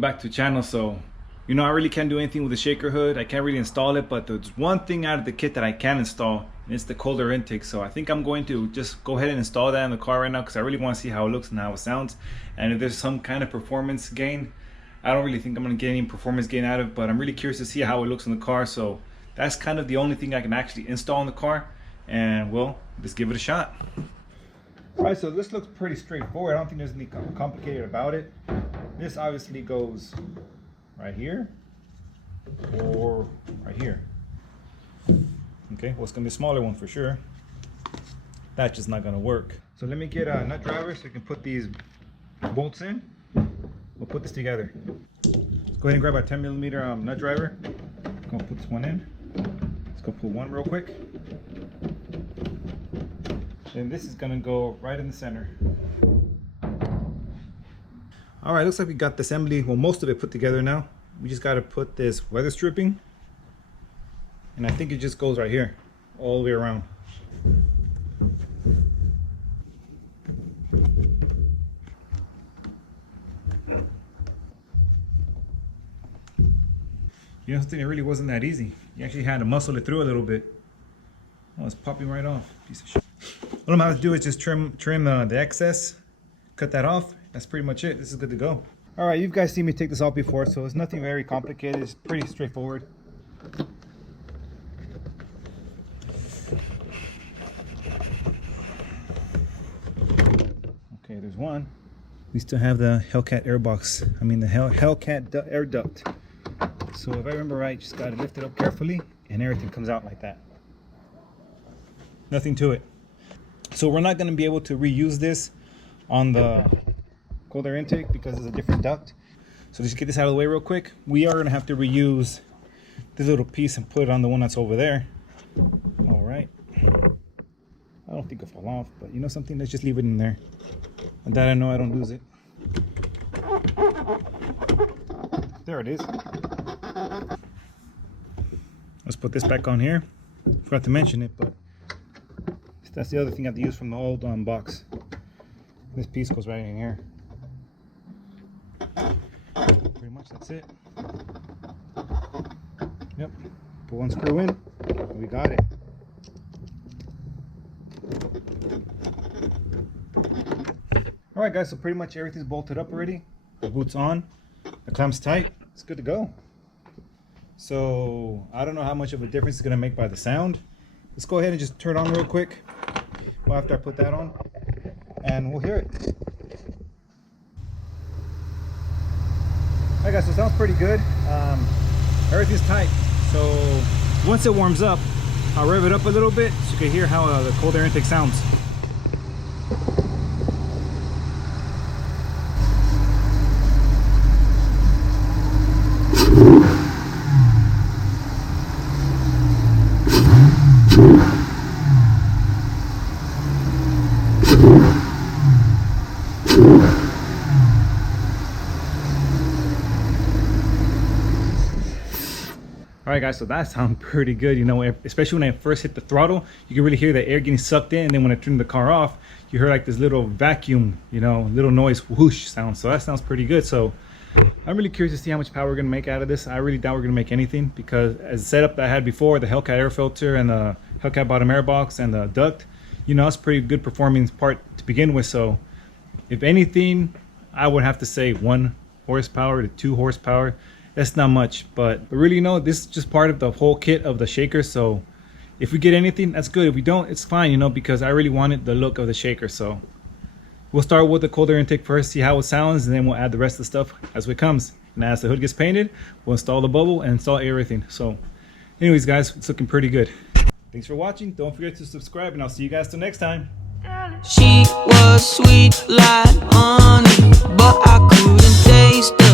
welcome back to the channel. So you know, I really can't do anything with the shaker hood. I can't really install it, but there's one thing out of the kit that I can install, and it's the cold air intake. So I think I'm going to just go ahead and install that in the car right now, because I really want to see how it looks and how it sounds, and if there's some kind of performance gain. I don't really think I'm going to get any performance gain out of it, but I'm really curious to see how it looks in the car. So that's kind of the only thing I can actually install in the car, and well, let's give it a shot. Alright, so this looks pretty straightforward. I don't think there's anything complicated about it. This obviously goes right here or right here. Okay, well, it's gonna be a smaller one for sure. That's just not gonna work. So let me get a nut driver so we can put these bolts in. We'll put this together. Let's go ahead and grab our 10mm nut driver. I'm gonna put this one in. Let's go pull one real quick. And this is gonna go right in the center. All right, looks like we got the assembly, well, most of it put together now. We just got to put this weather stripping, and I think it just goes right here all the way around. You know something, it really wasn't that easy. You actually had to muscle it through a little bit. Oh, it's popping right off. Piece of shit. All I'm gonna have to do is just trim the excess, cut that off. That's pretty much it. This is good to go. All right, you guys seen me take this off before, so it's nothing very complicated. It's pretty straightforward. Okay, there's one. We still have the Hellcat air box. I mean the Hellcat air duct. So if I remember right, just gotta lift it up carefully and everything comes out like that. Nothing to it. So we're not gonna be able to reuse this on the cold air intake because it's a different duct. So just get this out of the way real quick. We are gonna have to reuse this little piece and put it on the one that's over there. All right. I don't think it'll fall off, but you know something? Let's just leave it in there. And that I know I don't lose it. There it is. Let's put this back on here. Forgot to mention it, but that's the other thing I have to use from the old box. This piece goes right in here. Pretty much that's it. Yep. Put one screw in. We got it. Alright guys, so pretty much everything's bolted up already. The boot's on. The clamp's tight. It's good to go. So I don't know how much of a difference it's going to make by the sound. Let's go ahead and just turn it on real quick. Well, after I put that on, and we'll hear it. Alright guys, so it sounds pretty good. Everything's tight. So once it warms up, I'll rev it up a little bit so you can hear how the cold air intake sounds. Alright guys, so that sounds pretty good, you know, especially when I first hit the throttle, you can really hear the air getting sucked in, and then when I turn the car off, you hear like this little vacuum, you know, little noise whoosh sound. So that sounds pretty good. So I'm really curious to see how much power we're going to make out of this. I really doubt we're going to make anything, because as the setup that I had before, the Hellcat air filter and the Hellcat bottom air box and the duct, you know, it's pretty good performing part to begin with. So if anything, I would have to say 1 horsepower to 2 horsepower. That's not much, but really, you know, this is just part of the whole kit of the shaker. So if we get anything, that's good. If we don't, it's fine, you know, because I really wanted the look of the shaker. So we'll start with the cold air intake first, see how it sounds, and then we'll add the rest of the stuff as it comes. And as the hood gets painted, we'll install the bubble and install everything. So anyways guys, it's looking pretty good. Thanks for watching. Don't forget to subscribe, and I'll see you guys till next time. She was sweet like honey, but I couldn't taste her.